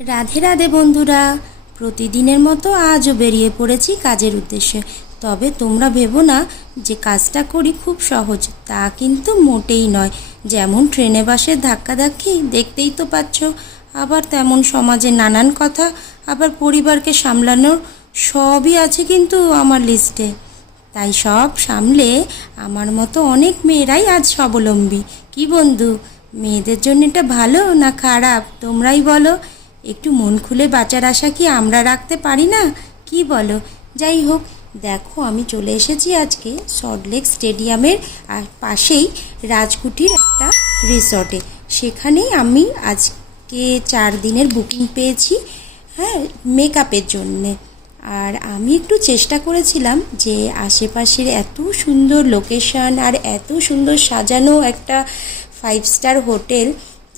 রাধে রাধে বন্ধুরা, প্রতিদিনের মতো আজও বেরিয়ে পড়েছি কাজের উদ্দেশ্যে। তবে তোমরা ভেবো না যে কাজটা করি খুব সহজ, তা কিন্তু মোটেই নয়। যেমন ট্রেনে বাসের ধাক্কাধাক্কি দেখতেই তো পাচ্ছ, আবার তেমন সমাজে নানান কথা, আবার পরিবারকে সামলানোর সবই আছে কিন্তু আমার লিস্টে। তাই সব সামলে আমার মতো অনেক মেয়েরাই আজ স্বাবলম্বী। কি বন্ধু, মেয়েদের জন্য এটা ভালো না খারাপ তোমরাই বলো। একটু মন খুলে বাঁচার আশা কি আমরা রাখতে পারি না? কি বলো? যাই হোক, দেখো আমি চলে এসেছি আজকে সল্টলেক স্টেডিয়ামের পাশেই রাজকুটির একটা রিসর্টে। সেখানেই আমি আজকে 4 দিনের বুকিং পেয়েছি, হ্যাঁ, মেকআপের জন্যে। আর আমি একটু চেষ্টা করেছিলাম যে আশেপাশের এত সুন্দর লোকেশন আর এত সুন্দর সাজানো একটা 5 স্টার হোটেল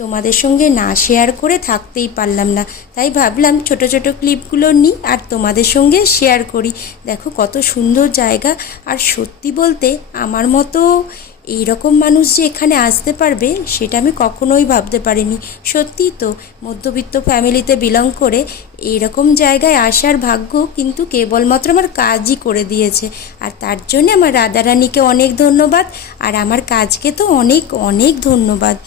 তোমাদের সঙ্গে না শেয়ার করে থাকতেই পারলাম না। তাই ভাবলাম ছোট ছোট ক্লিপগুলো নিই আর তোমাদের সঙ্গে শেয়ার করি। দেখো কত সুন্দর জায়গা। আর সত্যি বলতে আমার মতো এই রকম মানুষ যে এখানে আসতে পারবে সেটা আমি কখনোই ভাবতে পারিনি। সত্যিই তো, মধ্যবিত্ত ফ্যামিলিতে বিলং করে এইরকম জায়গায় আসার ভাগ্য কিন্তু কেবলমাত্র আমার কাজই করে দিয়েছে। আর তার জন্য আমার রাধারানীকে অনেক ধন্যবাদ, আর আমার কাজকে তো অনেক অনেক ধন্যবাদ।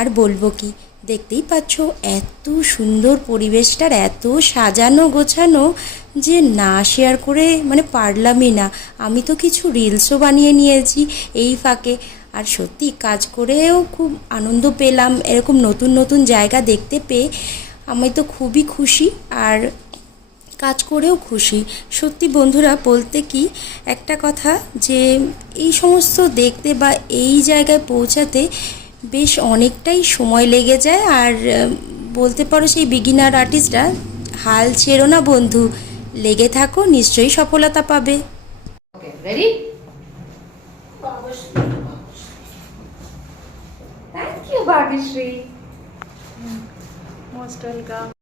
আর বলবো কি, দেখতেই পাচ্ছ এত সুন্দর পরিবেশটার, এত সাজানো গোছানো যে না শেয়ার করে মানে পারলামই না। আমি তো কিছু রিলসও বানিয়ে নিয়েছি এই ফাঁকে। আর সত্যি কাজ করেও খুব আনন্দ পেলাম, এরকম নতুন নতুন জায়গা দেখতে পেয়ে আমি তো খুবই খুশি, আর কাজ করেও খুশি। সত্যি বন্ধুরা, বলতে কি একটা কথা, যে এই সমস্ত দেখতে বা এই জায়গায় পৌঁছাতে বেশ অনেকটাই সময় লেগে যায়। আর বলতে পারো সেই বিগিনার আর্টিস্টরা হাল ছেড়ো না বন্ধু, লেগে থাকো, নিশ্চয়ই সফলতা পাবে। Okay, ready? Thank you Bhagyashree. Most welcome.